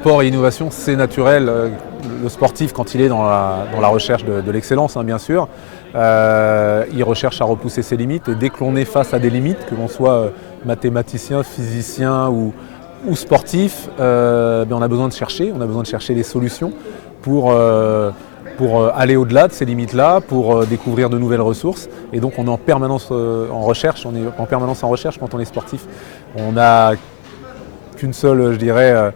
sport et innovation, c'est naturel. Le sportif, quand il est dans la recherche de l'excellence, bien sûr, il recherche à repousser ses limites. Et dès que l'on est face à des limites, que l'on soit mathématicien, physicien ou sportif, on a besoin de chercher. On a besoin de chercher des solutions pour aller au-delà de ces limites-là, pour découvrir de nouvelles ressources. Et donc on est en permanence en recherche. On est en permanence en recherche quand on est sportif. On n'a qu'une seule, je dirais,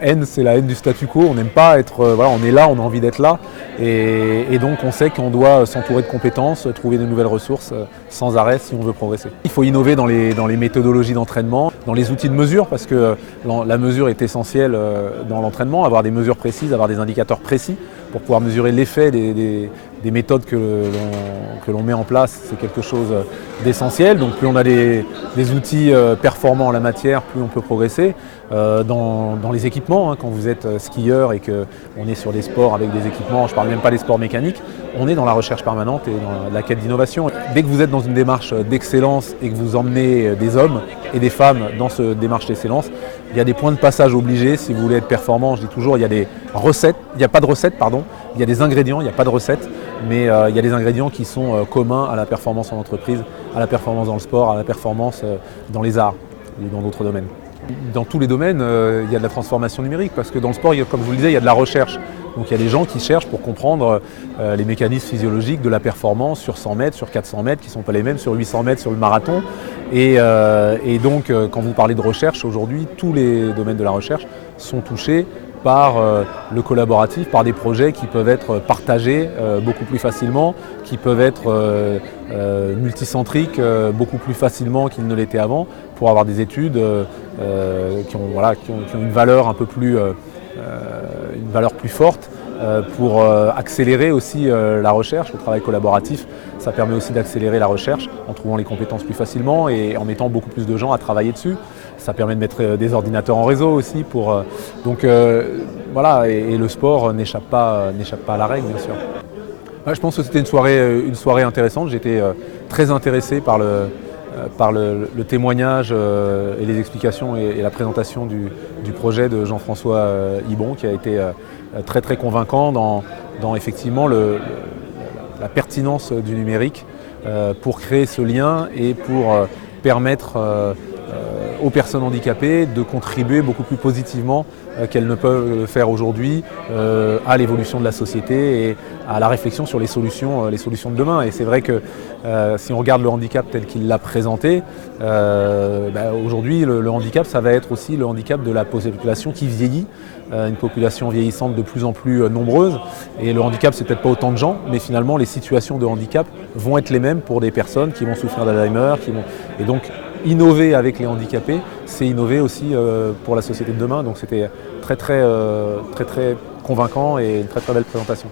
haine, c'est la haine du statu quo. On n'aime pas être, on est là, on a envie d'être là. Et donc on sait qu'on doit s'entourer de compétences, trouver de nouvelles ressources sans arrêt si on veut progresser. Il faut innover dans les méthodologies d'entraînement, dans les outils de mesure, parce que la mesure est essentielle dans l'entraînement, avoir des mesures précises, avoir des indicateurs précis pour pouvoir mesurer l'effet des méthodes que l'on met en place. C'est quelque chose d'essentiel. Donc plus on a des outils performants en la matière, plus on peut progresser. Dans les équipements, quand vous êtes skieur et qu'on est sur des sports avec des équipements, je ne parle même pas des sports mécaniques, on est dans la recherche permanente et dans la quête d'innovation. Dès que vous êtes dans une démarche d'excellence et que vous emmenez des hommes et des femmes dans cette démarche d'excellence, il y a des points de passage obligés si vous voulez être performant. Je dis toujours, il y a des recettes, il n'y a pas de recettes, pardon, il y a des ingrédients, il n'y a pas de recettes, mais il y a des ingrédients qui sont communs à la performance en entreprise, à la performance dans le sport, à la performance dans les arts ou dans d'autres domaines. Dans tous les domaines, il y a de la transformation numérique parce que dans le sport, comme je vous le disais, il y a de la recherche. Donc il y a des gens qui cherchent pour comprendre les mécanismes physiologiques de la performance sur 100 mètres, sur 400 mètres, qui ne sont pas les mêmes sur 800 mètres, sur le marathon. Et donc quand vous parlez de recherche, aujourd'hui, tous les domaines de la recherche sont touchés par le collaboratif, par des projets qui peuvent être partagés beaucoup plus facilement, qui peuvent être multicentriques beaucoup plus facilement qu'ils ne l'étaient avant, pour avoir des études qui ont une valeur un peu plus, une valeur plus forte, pour accélérer aussi la recherche. Le travail collaboratif, ça permet aussi d'accélérer la recherche en trouvant les compétences plus facilement et en mettant beaucoup plus de gens à travailler dessus. Ça permet de mettre des ordinateurs en réseau aussi. Et le sport n'échappe pas à la règle, bien sûr. Je pense que c'était une soirée intéressante. J'étais très intéressé par le témoignage et les explications et la présentation du projet de Jean-François Hibon, qui a été très très convaincant dans effectivement la pertinence du numérique pour créer ce lien et pour permettre aux personnes handicapées de contribuer beaucoup plus positivement qu'elles ne peuvent le faire aujourd'hui à l'évolution de la société et à la réflexion sur les solutions de demain. Et c'est vrai que si on regarde le handicap tel qu'il l'a présenté, aujourd'hui le handicap, ça va être aussi le handicap de la population qui vieillit, une population vieillissante de plus en plus nombreuse. Et le handicap, c'est peut-être pas autant de gens, mais finalement les situations de handicap vont être les mêmes pour des personnes qui vont souffrir d'Alzheimer, et donc innover avec les handicapés, c'est innover aussi pour la société de demain. Donc c'était très très convaincant et une très très belle présentation.